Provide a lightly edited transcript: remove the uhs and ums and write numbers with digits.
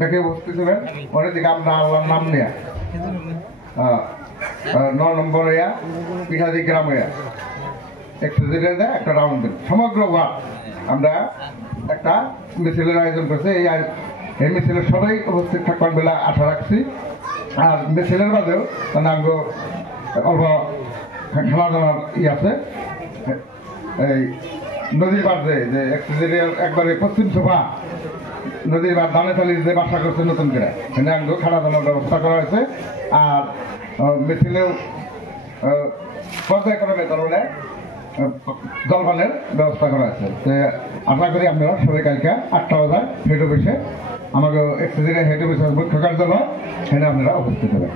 দেখে উপস্থিত হবেন অনেকদিকে আমরা আল্লাহর নাম নেয়া 9 নম্বর এয়া পিঠাদি গ্রাম এয়া একটা রাউন্ড দেন সমগ্র ওয়ার্ড আমরা একটা মিছিলের আয়োজন করছি এই মিছিলের সবাই উপস্থিত থাকবার বেলা আশা রাখছি আর মিছিলের বাদেও নামগো অল্প খেলাধুলার আছে এই নদীর পাড়ে যে একবারে পশ্চিম সোফা নদীর পাড় দানেথালির যে বাসা করছে নতুন করে সেখানে আঙ্গো খেলাধুলার ব্যবস্থা করা হয়েছে আর মিছিলেও পর্যায়ক্রমে ধরনের জলপানের ব্যবস্থা করা আছে আশা করি আপনারা সবাই কালকে 8টা বাজার হেড অফিসে আমাকে হেড অফিসের মুখ্য কার্যালয় সেখানে আপনারা উপস্থিত হবেন।